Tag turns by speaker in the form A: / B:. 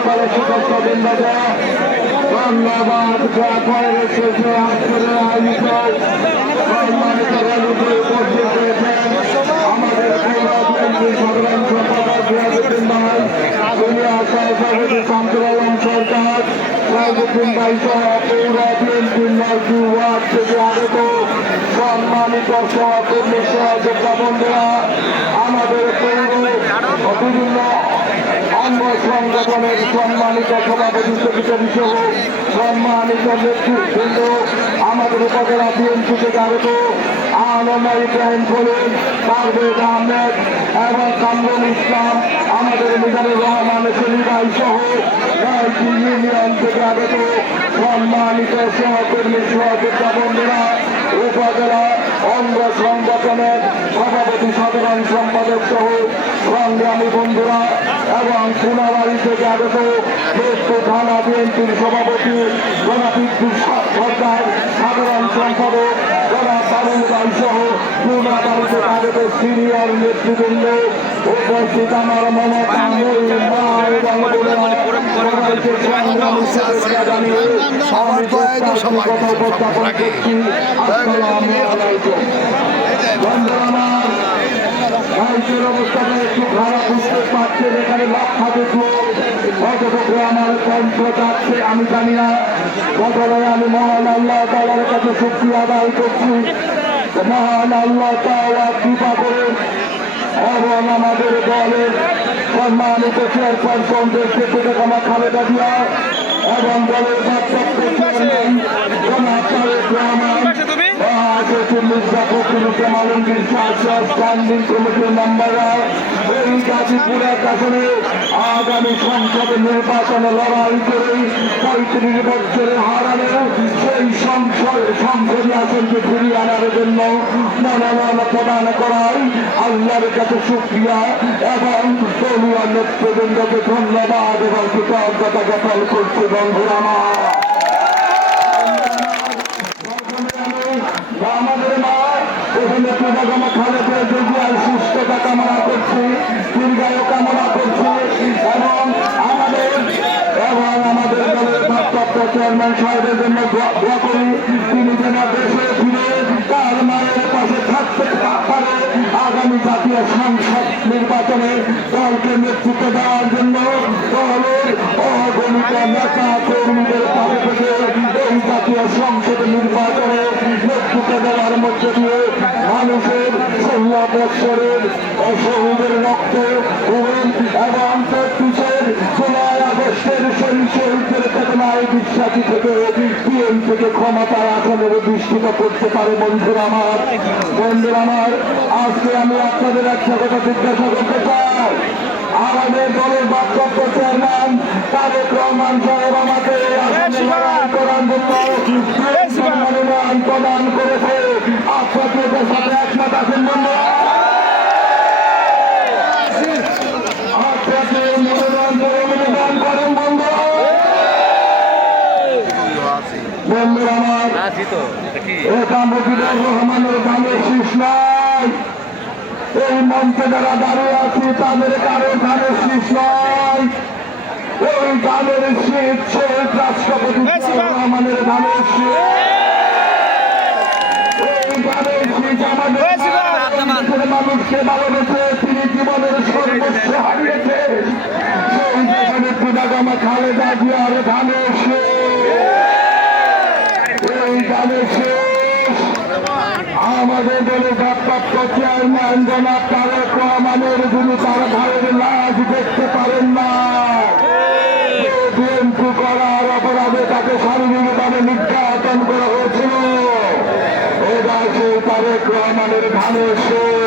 A: সকালে সুদর্শ বিন্দাজা ধন্যবাদ শেষে হয়েছেন আমাদের সাধারণ সম্পাদক সিরাজউদ্দিন ভাই। দুনিয়া সহসভাপতি শামসুল আলম সরকার। আমাদের বিভিন্ন সংগঠনের সম্মানিত সভাপতি সেক্রেটারি সহ সম্মানিত নেতৃবৃন্দ আমাদের উপজেলা বিএনপি থেকে আগত আলমা ইব্রাহিম করিম পারভেজ আহমেদ এবং কামরুল ইসলাম, আমাদের মিজানুর রহমান সেলিবাই সহ ইউনিয়ন থেকে আগত সম্মানিত সহকর্মী, সহযোদ্ধা বন্ধুরা, উপজেলা অঙ্গ সংগঠনের সভাপতি, সাধারণ সম্পাদক সহ সংগ্রামী বন্ধুরা এবং সোনাবাড়ি থেকে আগত থানা বিএনপির সভাপতি জনাবিদ্যুৎ সরকার সাধারণ সম্পাদক জনাব বাবুল ভাই সহ আগত সিনিয়র নেতৃবৃন্দ উপস্থিত আমার মমতা মা এবং বন্ধুরা আমার বাইকের এখানে লক্ষাধিক লোক কতটুকু আমার কণ্ঠ যাচ্ছে আমি জানি না। প্রথমে আমি মহান আল্লাহ তালার কাছে শক্তি আদায় করছি। মহান আল্লাহ তালা কৃপা করে এবং আমাদের দলের সম্মানিত চেয়ারপারসন দেশকে থেকে আমার খালেদা জিয়া এবং দলের চেয়ারম্যান মির্জা ফখরুল আলমগীর শাসক স্ট্যান্ডিং কমিটির মেম্বাররা এই গাজীপুর আসনে আগামী সংসদ নির্বাচনে লড়াই করে পঁয়ত্রিশ বছরে হারানো সেই সংসদ সংসদীয় আসনকে ফিরিয়ে আনার জন্য মনোনয়ন প্রদান করায় আল্লাহর কাছে সুক্রিয়া এবং দলীয় নেতৃবৃন্দকে ধন্যবাদ এবং কৃতজ্ঞতা জ্ঞাপন করছি বন্ধুরা আমার আমাদের মা এখানে প্রজাগমা খালে করে দেখিয়ার সুস্থতা কামনা করছি দীর্ঘায়ু কামনা করছি এবং আমাদের এবং আমাদের দলের ভারপ্রাপ্ত জন্য দোয়া করি, তিনি আগামী জাতীয় সংসদ নির্বাচনে দলকে নেতৃত্ব দেওয়ার জন্য দলের অগণিত নির্বাচনে নেতৃত্ব দেওয়ার মধ্য দিয়ে ষোলো বৎসরের শহীদের রক্ত এবং তেত্রিশের জুলাই আগস্টের সেই শহীদের চেতনায় বিশ্বাসী থেকে বিএনপিকে ক্ষমতায় আসনের দৃষ্টিত করতে পারে বন্ধুরা আমার। বন্ধুরা আমার, আজকে আমি আপনাদের একটা কথা জিজ্ঞাসা করতে চাই। আমাদের দলের ভারপ্রাপ্ত চেয়ারম্যান তারেক রহমান সাহেব আমাকে এটা মুজিবুর রহমানের গানের শেষ নাই। এই মঞ্চে যারা দাঁড়িয়ে আছি তাদের কারও গানের শেষ নয় এই গানের শীত রাষ্ট্রপতি রহমানের গানের শীত। এই গানের শীত আমাদের মানুষকে ভালোবেসে তিনি জীবনের সর্বস্ব হারিয়েছে সেই যেখানে পিতাগামা খালেদা জিয়ার গানের শীত এই গানের শেষ আমাদের দলের ভারপ্রাপ্ত চেয়ারম্যান জনাব তারেক রহমানের গুরু, তার ভাইয়ের লাশ দেখতে পারেন না। বিএনপি করার অপরাধে তাকে শারীরিকভাবে নির্যাতন করা হয়েছিল। এবার সেই তারেক রহমানের ধানের শেষ